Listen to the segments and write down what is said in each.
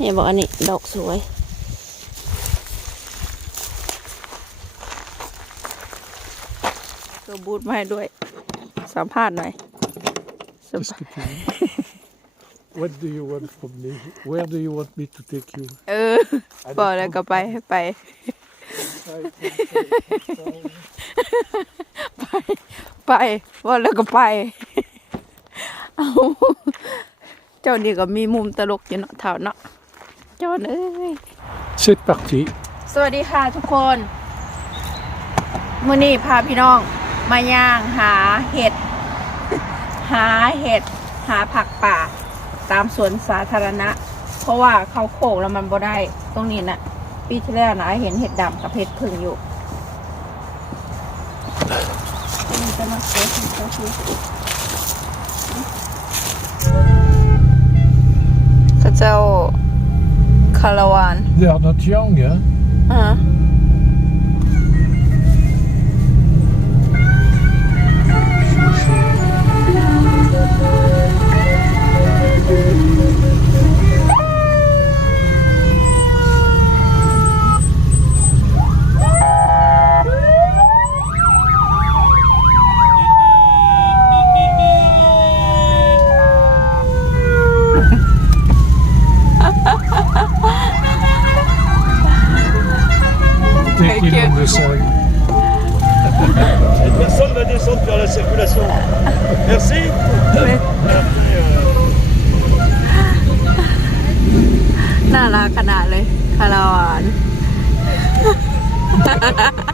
นี่บอกอันนี้ดอกสวยตัวบูทมาให้ด้วย สัมภาษณ์หน่อยสัม Qu'est-ce ภาษณ์ que tu veux What do you want from me Where do you want me to take you เออบอกแล้วก็ไปไป ไปว่าแล้วก็ไป เอา เจ้านี่ก็มีมุมตลกอยู่เนาะเท่าเนาะ เจ้าเอ้ย C'est parti. สวัสดีค่ะทุกคนมื้อนี้พาพี่น้องมาย่างหาเห็ด หาเห็ด หาผักป่า ตามสวนสาธารณะ เพราะว่าเขาโขกแล้วมันบ่ได้ตรงนี้นะปีที่แล้วนะเห็นเห็ดดำกับเห็ดพึ่งอยู่นี่จะมาเก็บเก็บที่ข้าเจ้า คาราวาน They are not young, hein? อ่า Take it on the side. Personne va descendre faire la circulation. Merci. Après, euh, น่ารักขนาดเลย คาราวาน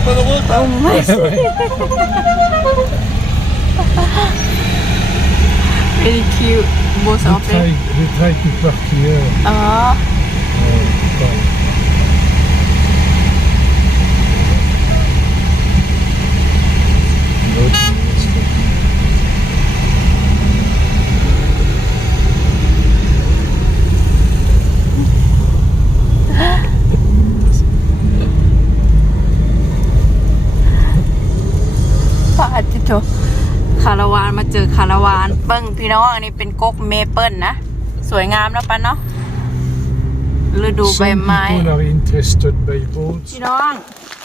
Time for the wheel Oh my. Very cute, most of them. They take it back here. Ah. Good. Oh, fine. Not interested. ป้าจิโตคาราวานมาเจอคาราวานเบิ้งพี่น้องอันนี้เป็นกกเมเปิลนะ สวยงามแล้วปะเนาะฤดูใบ Some ไม้ people are interested by boats. พี่น้อง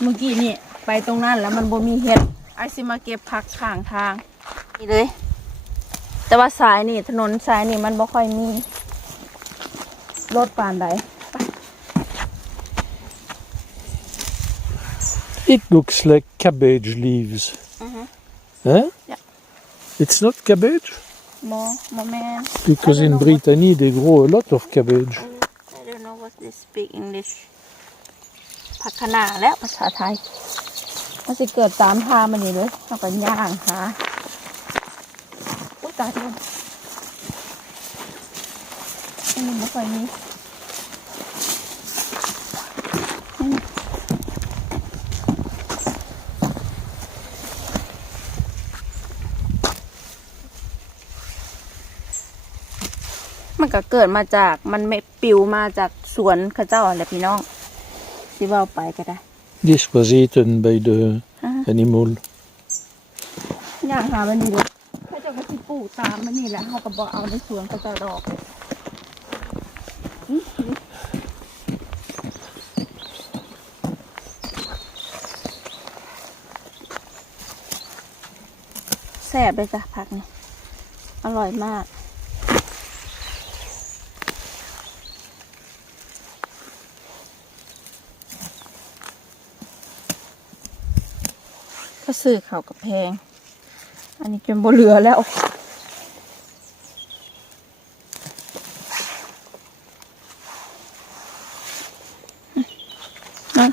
เมื่อกี้นี่ไปตรงนั้นแล้วมันบ่มีเห็ดไอซิมาเก็บผักข้างทางนี่เลย แต่ว่าสายนี่ถนนสายนี่มันบ่ค่อยมีรถปานใด It looks like cabbage leaves. Huh? Yeah. It's not cabbage? โมโมแมน Because in Brittany they grow a lot of cabbage. I don't know what they speak English ผักคะน้าและภาษาไทย มันจะเกิดตามทางมันนี่เลยเราก็ย่างหาอุ้ยตายแล้วอันนี้ไม่ค่อยมี มันก็เกิดมาจากมันไม่ปิวมาจากสวนเข้าเจ้าอะไรพี่น้องที่ว่าไปก็ได้ This was eaten by the Uh-huh. animal. ย่างหามันนี่เลยเขาจะก็สิปลูกตามมันนี่แหละเขาก็บอกเอาในสวนก็จะดอกอื้อหือแซ่บเลยจ้ะผักนี่อร่อยมาก ก็ซื้อเขาวกับแพง อันนี้จนบ่เหลือแล้วนะ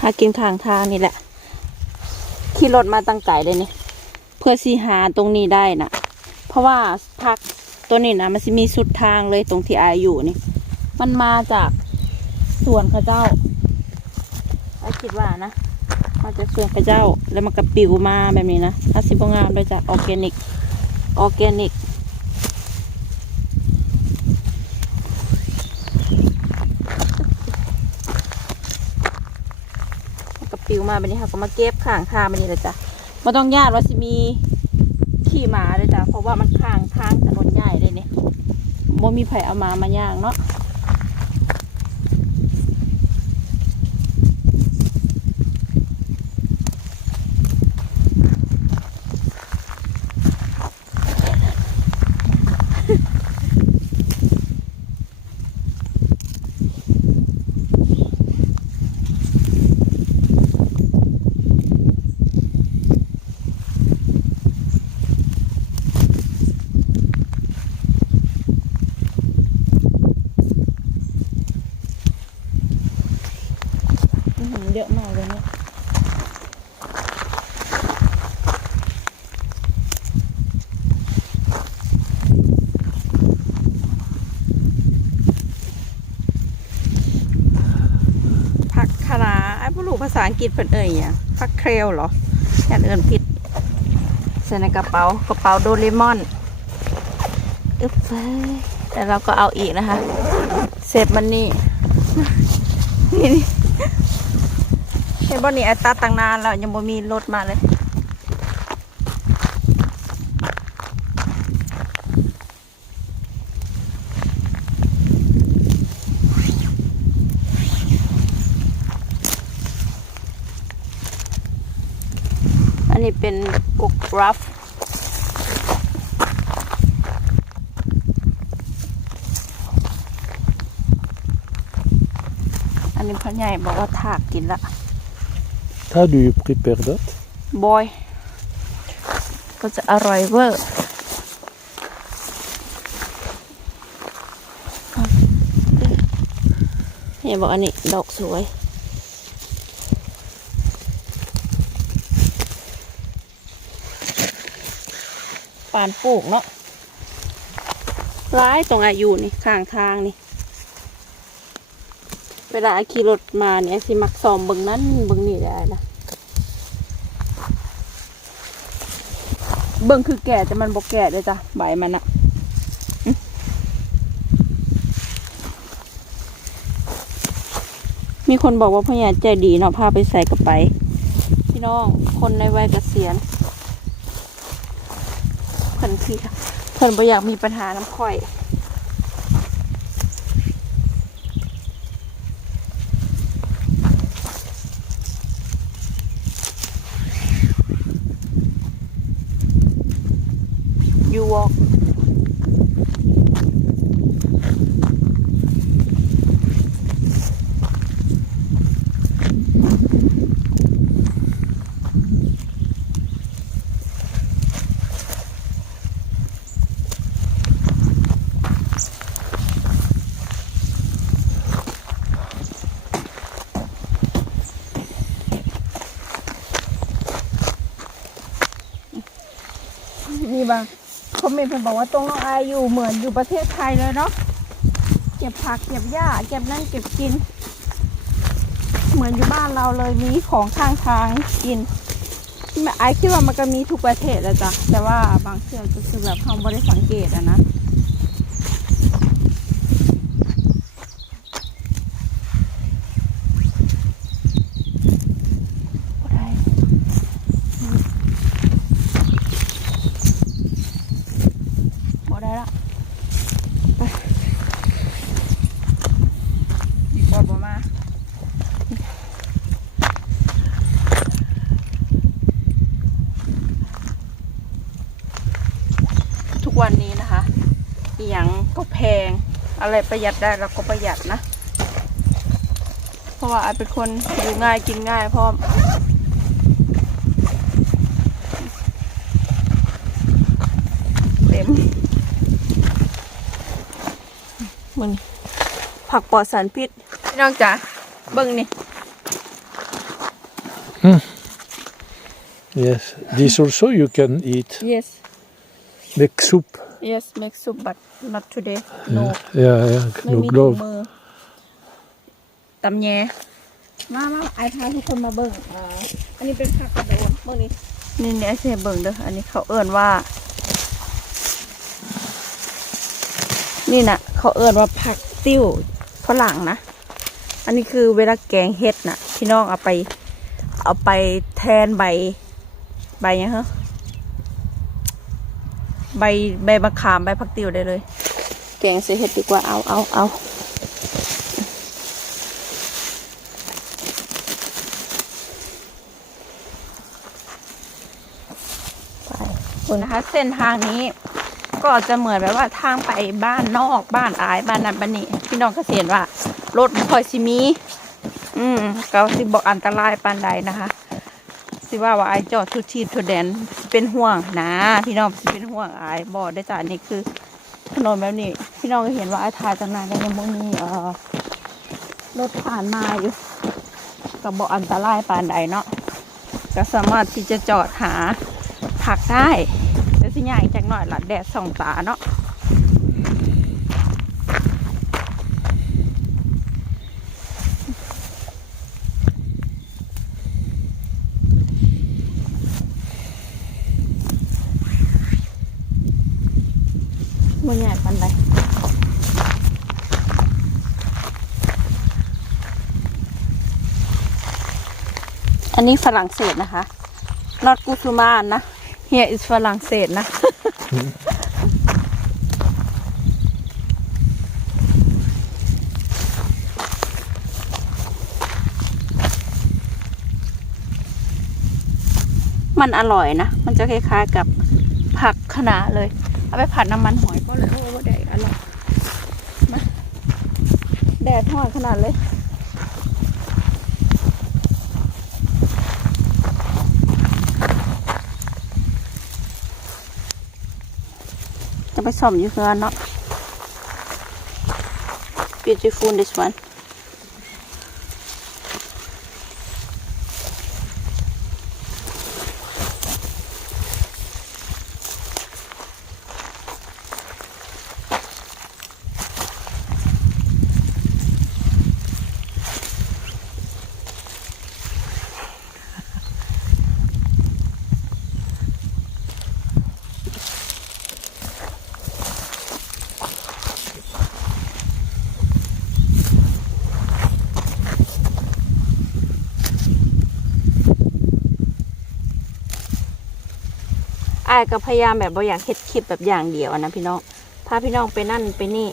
หากินข้างทางนี่แหละขี่รถมาตั้งไก่เลยนี่เพื่อสีหาตรงนี้ได้น่ะ เพราะว่าพักตัวนี้นะมันจะมีสุดทางเลยตรงที่อายอยู่นี่ มันมาจากสวนข้าเจ้าไอ้คิดว่านะมาจากสวนข้าเจ้าแล้วมันกระปิวมาแบบนี้นะถ้าสิบงามโดยจากออร์แกนิกออร์แกนิกมันกระปิวมาแบบนี้ค่ะก็มาเก็บข้างทาแบบนี้เลยจ้ะม่ต้องญาติว่าสิมี ขี่หมาเลยจ้ะเพราะว่ามันข้างทางถนนใหญ่เลยเนี่ยโมมีไผเอามามาย่างเนาะ อื้อหือเยอะมากเลยเนี่ย ผักคะน้าไอ้ผู้รู้ภาษาอังกฤษเป็นเอ่ยอะผักเครลเหรอแค่เอินผิดใส่ในกระเป๋ากระเป๋าโดเรมอนอึ๊บเอ้ยแต่เราก็เอาอีกนะคะเซฟมันนี่นี่นี่เห็นบ่นี่ไอ้ตาตั้งนานแล้วยังบ่มีรถมาเลย นนี้เป็นกกรัฟอันนี้พ่อใหญ่บอกว่าถากกินละ How do you prepare that? บอย ก็จะอร่อยเวอร์เห็นบอกอันนี้ดอกสวย ปานปลูกเนาะร้ายตรงอายุนี่ข้างทางนี่ เวลาขี่รถมาเนี่ยสิมักซอมเบิ่งนั้นเบิ่งนี่ได้นะเบิ่งคือแก่แต่มันบ่แก่เลยจ้ะใบมันอะมีคนบอกว่าพ่อใหญ่ใจดีเนาะพาไปใส่กระไป พี่น้องคนในวัยเกษียณ เพิ่นพี่เพิ่นบ่อยากมีปัญหาน้ำข่อย you walk นี่บางคอมเมนต์เพิ่นบอกว่าตรงน้องอายอยู่เหมือนอยู่ประเทศไทยเลยเนาะเก็บผักเก็บหญ้าเก็บนั่นเก็บกิน เหมือนอยู่บ้านเราเลยมีของข้างทางกินไอคิดว่ามันก็มีทุกประเทศแหละจ้ะแต่ว่าบางเทื่อก็คือแบบเขาไม่ได้สังเกตอะนะบ่ได้ พอได้ละไปดีกว่าบ่มา ทุกวันนี้นะคะอหยังก็แพง อะไรประหยัดได้เราก็ประหยัดนะ เพราะว่าไอเป็นคนอยู่ง่ายกินง่ายเพราะเต็มมึงผักปลอดสารพิษพี่น้องจ๋าเบิ่งนี่ Yes. This also you can eat. yes Make soup. Yes make soup but not today no Yeah, yeah. ไม่ No มีถุง glove. มือตำแยมามาไอพาทุกคนมาเบิ่งอ่าอันนี้เป็นผักกระโดนเบิ่งนี้นี่เนี่ยไอเสียเบิ่งเด้ออันนี้เขาเอิ้นว่า นี่นะเขาเอิ้นว่าผักติ้วฝรั่งนะ อันนี้คือเวลาแกงเห็ดนะพี่น้องเอาไป เอาไปแทนใบ ใบหยังเหรอ ใบใบมะขามใบผักติ้วได้เลย แกงใส่เห็ดดีกว่าเอาเอาเอาไปคุณนะคะเส้นทางนี้ก็จะเหมือนแบบว่าทางไปบ้านนอกบ้านอายบ้านนั้นบ้านนี้พี่น้องก็เห็นว่ารถบ่คอยสิมี อืมก็สิบอกอันตรายปานใดนะคะ สิว่าว่าไอจอดทุกทีทุกแดนเป็นห่วงนะพี่น้องสิเป็นห่วงไอายบอกได้จ้ะอันนี่คือถนนแบบนี้ พี่น้องก็เห็นว่าไอ้ายถ่ายตั้งนานก็ยังบ่มีเอ่อรถผ่านมาอยู่ก็บอกอันตรายปานใดเนาะก็สามารถที่จะจอดหาผักได้แต่สิใหญ่จักหน่อยละแดดส่องตาเนาะ มันใหญ่ปานใดอันนี้ฝรั่งเศสนะคะ not กุสุมานนะ here is ฝรั่งเศสนะ มันอร่อยนะ มันจะคล้ายๆกับผักคะน้าเลย เอาไปผัดน้ำมันหอยก็เลยโอ้ว่าแดดอร่อยมาแดดทอดขนาดเลยจะไปส่อมอยู่เพื่อนเนาะ beautiful this one ายก็พยายามแบบว่อยากเฮ็ดคลิปแบบอย่างเดียวอะนะพี่น้องพาพี่น้องไปนั่นไปนี่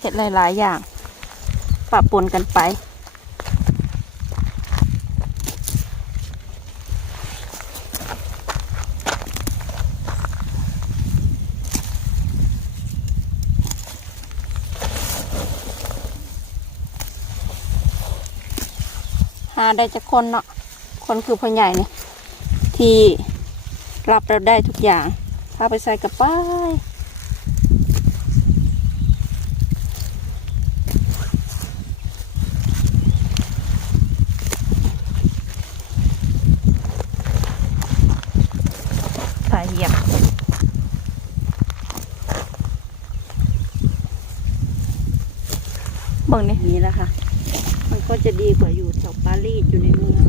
เฮ็ดหลายๆอย่างปะปนกันไปหาได้จากคนเนาะคนคือพ่อใหญ่เนี่ยที่ รับเราได้ทุกอย่างพาไปใส่กระป๋ายสายเหยียบเบิ่งนี่นี้แหละค่ะ มันก็จะดีกว่าอยู่แถวปารีสอยู่ในเมือง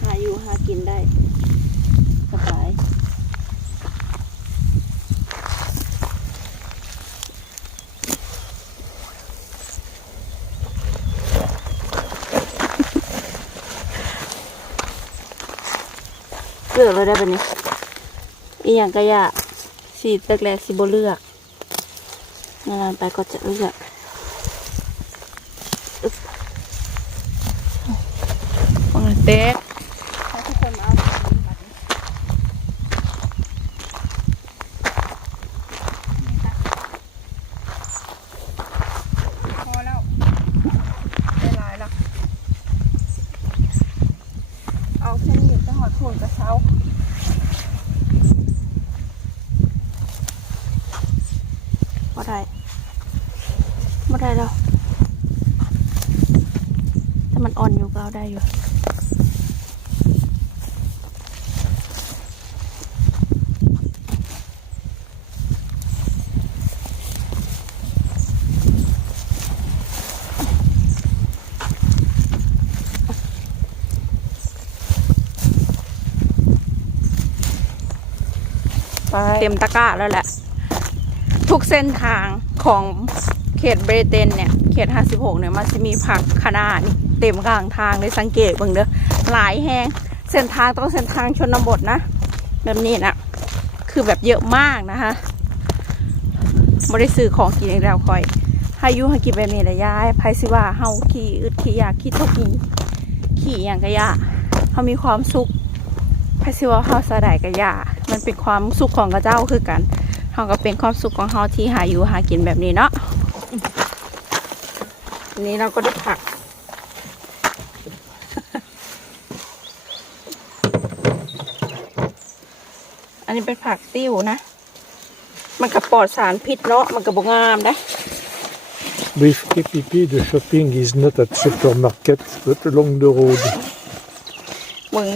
หาอยู่หากินได้ สบายเลือกเลยได้ปะนี่อีหยังก็อยากสีแรกๆสิบเลือกนานๆไปก็จะเลือกอึ๊บฟังเต๊ะให้ทุกคนมาเอาบัตรนี้ พอแล้วได้หลายแล้ว เอาเส้ นหมี่ไปหอดโคนกระเช้าบ่ได้บ่ได้แล้วแต่มันอ่อนอยู่ก็เอาได้อยู่ เต็มตะกร้าแล้วแหละ ทุกเส้นทางของเขตเบรเตนเนี่ย เขต 56 เนี่ย มันจะมีผักคะน้านี่เต็มกลางทางเลยสังเกตเบิ่งเด้อหลายแหงเส้นทางต้องเส้นทางชนบทนะ แบบนี้นะคือแบบเยอะมากนะคะบริสื่อของกินอีกแล้วคอยให้อยุห้กินแบบนี้ระยะไพสิว่าเฮาขี่อึดขี่ยากขี่ทุกขี่ขี่อย่างกะยะเฮามีความสุขไพสิว่าเฮาสะดายกะยะ มันเป็นความสุขของกระเจ้าคือกันเฮาก็เป็นความสุขของเฮาที่หาอยู่หากินแบบนี้เนาะอันนี้เราก็ได้ผัก อันนี้เป็นผักติ้วนะ มันก็ปลอดสารพิษเนาะ มันก็บงามนะ With KPP, the shopping is not at supermarket, but along the road. มึง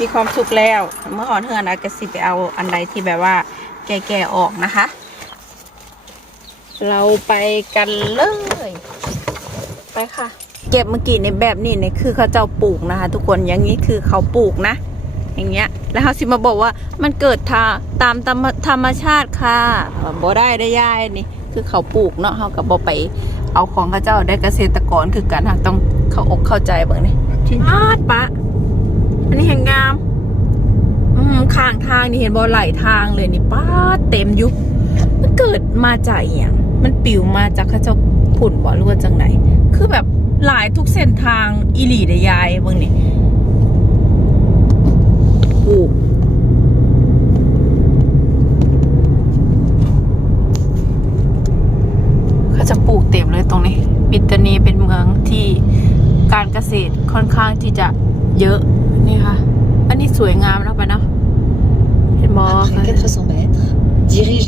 มีความสุขแล้ว เมื่อหอนเฮือนอากสิไปเอาอันใดที่แบบว่า แก่ๆออกนะคะ เราไปกันเลย ไปค่ะ เก็บเมื่อกี้ในแบบนี้เนี่ยคือเขาเจ้าปลูกนะคะ ทุกคนอย่างนี้คือเขาปลูกนะ อย่างเงี้ย แล้วเขาสิมาบอกว่ามันเกิดทาตามธรรมธรรมชาติค่ะบ่ได้ได้ย่ายนี่ คือเขาปลูกเนาะเขาก็บ่ไปเอาของเขาเจ้าได้เกษตรกรคือกันค่ะต้องเขาอกเข้าใจเบิ่งนี่ปาดปะ อันนี้แห่งงาม อืมข้างทางนี่เห็นบ่ไหลทางเลยนี่ป้าเต็มยุบมันเกิดมาจากอย่างมันปิวมาจากเขาเจ้าผุ่นบ่หรือว่าจังไหน คือแบบหลายทุกเส้นทางอีหลีได้ยายเบิ่งนี่ปลูกเขาจะปลูกเต็มเลยตรงนี้บิตตานีเป็นเมืองที่การเกษตรค่อนข้างที่จะเยอะ นนี้สวยงามแล้วปะเนาะเห็นมอ Après 400 mètres, dirige